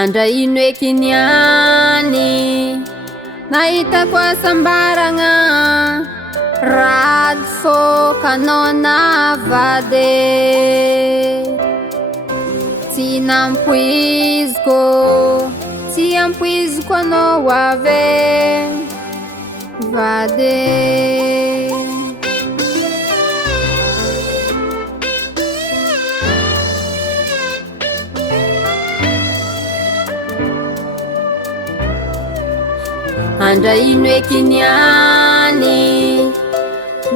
Andray ino eky niany nahitako asambaragna rady fô kanao navady tsy nampoiziko tsy ampoiziko anao ave vady Andray ino eky niany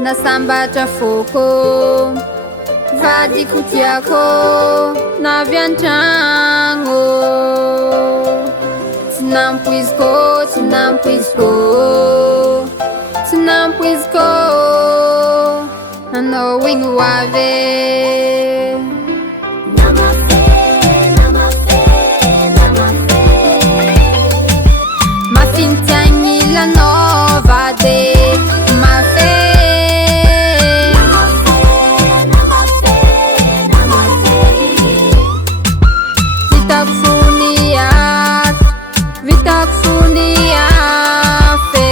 nasambatra fôko vadiko tiako navy an-tragno tsy nampoiziko tsy nampoiziko tsy nampoiziko anao igny ho avy Lanao vady mafe vitako fony ato vitako fony afe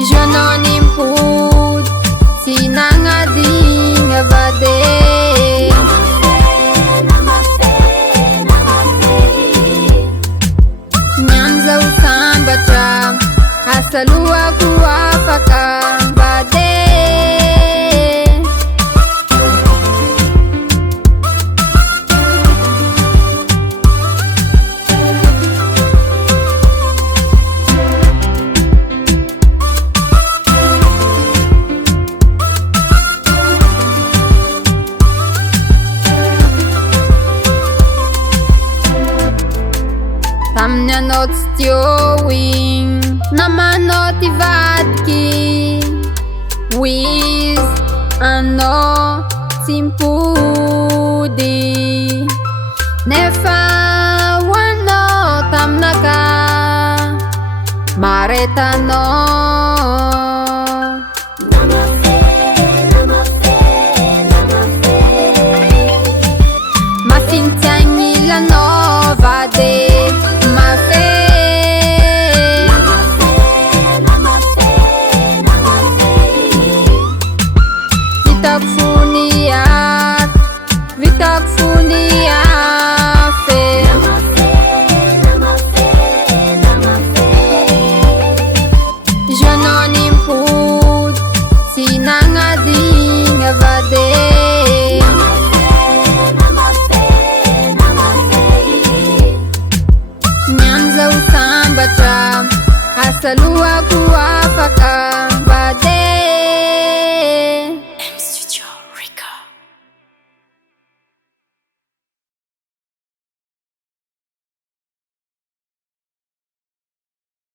izy anao nimpody tsy nagnadigna vady asalohako afaka vady tamin'ny anao tsy teo igny namanao ty vadiky wiz anao tsy mpody nefa hoanao taminaka maretanao mafinitsy agnilanao vady